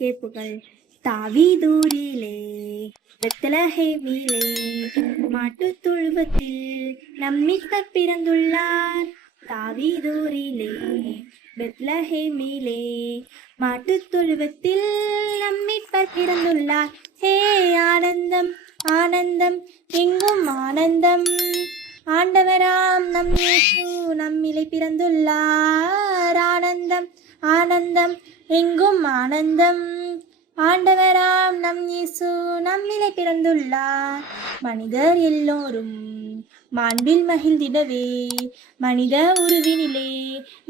இயற்கை புகழ். தாவீதூரிலே பெத்லஹேமிலே மாட்டுத் தொழுவத்தில் நம் மீட்பர் பிறந்துள்ளார். தாவீதூரிலே பெத்லஹேமிலே மாட்டுத் தொழுவத்தில் நம் மீட்பர் பிறந்துள்ளார். ஹே ஆனந்தம் ஆனந்தம் எங்கும் ஆனந்தம், ஆண்டவராம் நம் இயேசு நம்மிலே பிறந்துள்ளார். ஆனந்தம் ஆனந்தம் எங்கும் ஆனந்தம், ஆண்டவராம் நம் இயேசு நம்மிலே பிறந்துள்ளார். மனிதர் எல்லோரும் மாண்பில் மகிழ்ந்திடவே மனித உருவினிலே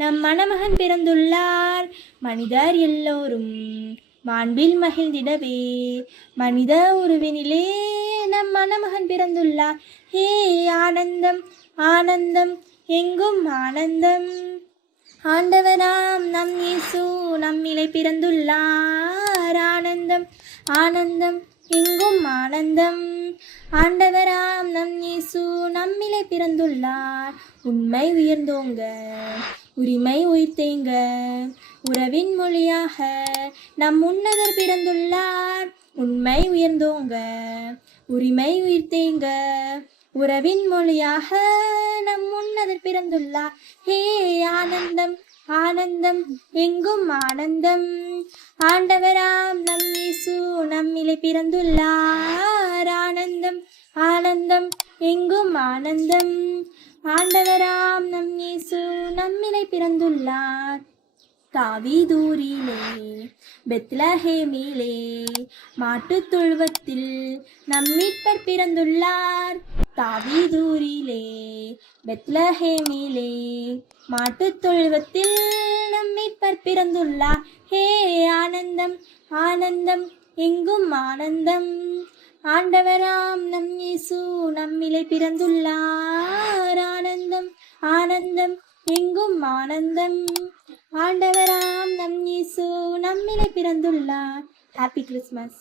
நம் மணமகன் பிறந்துள்ளார். மனிதர் எல்லோரும் மாண்பில் மகிழ்ந்திடவே மனித உருவினிலே நம் மணமகன் பிறந்துள்ளார். ஹே ஆனந்தம் ஆனந்தம் எங்கும் ஆனந்தம், ஆண்டவராம் நம் இயேசு நம்மிலே பிறந்துள்ளார். ஆனந்தம் ஆனந்தம் எங்கும் ஆனந்தம், ஆண்டவராம் நம் இயேசு நம்மிலே பிறந்துள்ளார். உண்மை உயர்ந்தோங்க உரிமை உயிர்த்தேங்க, உறவின் மொழியாக நம் உன்னதர் பிறந்துள்ளார். உண்மை உயர்ந்தோங்க உரிமை உயிர்த்தேங்க, உறவின் மொழியாக நம் உன்னதர் பிறந்துள்ளார். ஹே ஆனந்தம் ஆனந்தம் எங்கும் ஆனந்தம், ஆண்டவராம் நம் இயேசு நம்மிலே பிறந்துள்ளார். ஆனந்தம் ஆனந்தம் எங்கும் ஆனந்தம், ஆண்டவராம் நம் இயேசு நம்மிலே பிறந்துள்ளார். தாவீதூரிலே பெத்லஹேமிலே மாட்டுத் தொழுவத்தில் நம் மீட்பர் பிறந்துள்ளார். தாவீதூரிலே பெத்லஹேமிலே மாட்டுத் தொழுவத்தில் நம் மீட்பர் பிறந்துள்ளார். ஹே ஆனந்தம் ஆனந்தம் எங்கும் ஆனந்தம், ஆண்டவராம் நம் இயேசு நம்மிலே பிறந்துள்ளார். ஆனந்தம் ஆனந்தம் எங்கும் ஆனந்தம், ஆண்டவராம் நம் இயேசு நம்மிலே பிறந்துள்ளார். Happy Christmas.